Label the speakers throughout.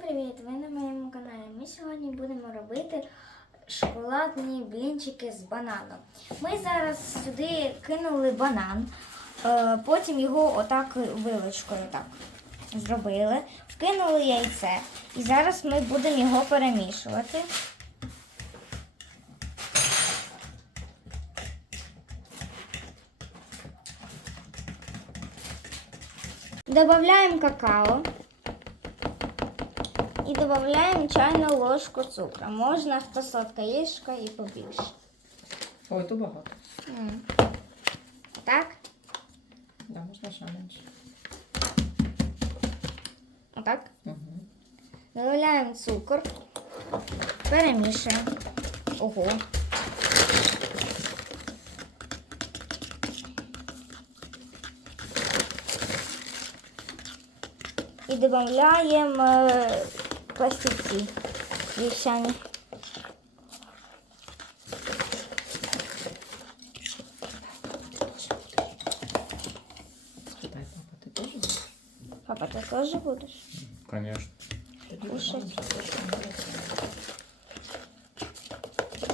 Speaker 1: Привіт! Ви на моєму каналі. Ми сьогодні будемо робити шоколадні блінчики з бананом. Ми зараз сюди кинули банан, е, потім його отак вилочкою так зробили, вкинули яйце. І зараз ми будемо його перемішувати. Добавляємо какао. І додаємо чайну ложку цукру. Можна хто сладка ложка і побільше.
Speaker 2: Ой, то багато.
Speaker 1: М. Так?
Speaker 2: Да, можна ще менше.
Speaker 1: Отак.
Speaker 2: Угу.
Speaker 1: Додаємо цукор. Перемішуємо. Ого. І додаємо е, пластівці вівсяні.
Speaker 2: Спитай, папа, ти теж? будеш?
Speaker 1: Папа, ти теж будеш?
Speaker 3: Конечно.
Speaker 2: Тоді
Speaker 1: Кушать.
Speaker 2: добавимо ще трошки молока.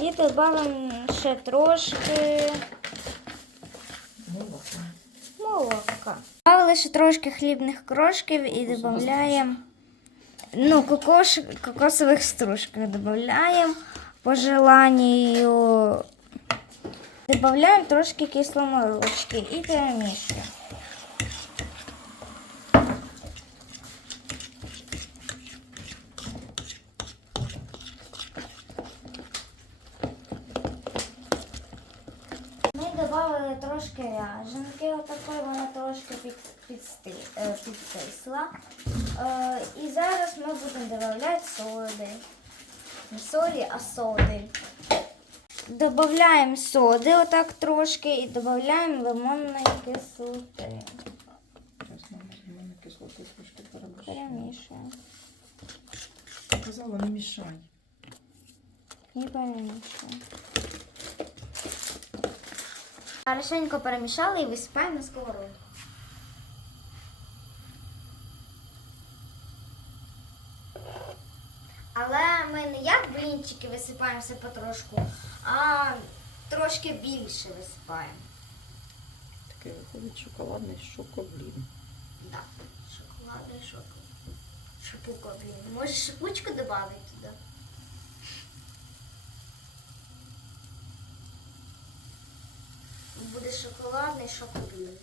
Speaker 1: І додаємо ще трошки
Speaker 2: Молока.
Speaker 1: молока. Добавили ще трошки хлібних крошків і додаємо ну, кокош, кокосових стружків додаємо по желанню. Додаємо трошки кисломолочки і перемішуємо. Ми додали трошки ряженки, отакої вона трошки під, підсти, е, підкисла. Е, і зараз ми будемо додавати соди. Не солі, а соди. Додаємо соди отак трошки і додаємо лимонної кислоти.
Speaker 2: Кислоти трошки.
Speaker 1: Перемішуємо.
Speaker 2: Казала, не мішай.
Speaker 1: І перемішуємо. Хорошенько перемішали і висипаємо на сковородку. Але ми не як блінчики висипаємо все потрошку, а трошки більше висипаємо.
Speaker 2: Такий виходить шоколадний шокоблін.
Speaker 1: Так, шоколадний шоколад. Шипука. Може шипучку додати туди? Буде шоколадний шокоблін.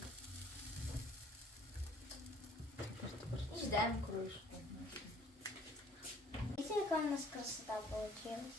Speaker 1: І ждемо кружку. Яка у нас красота получилась?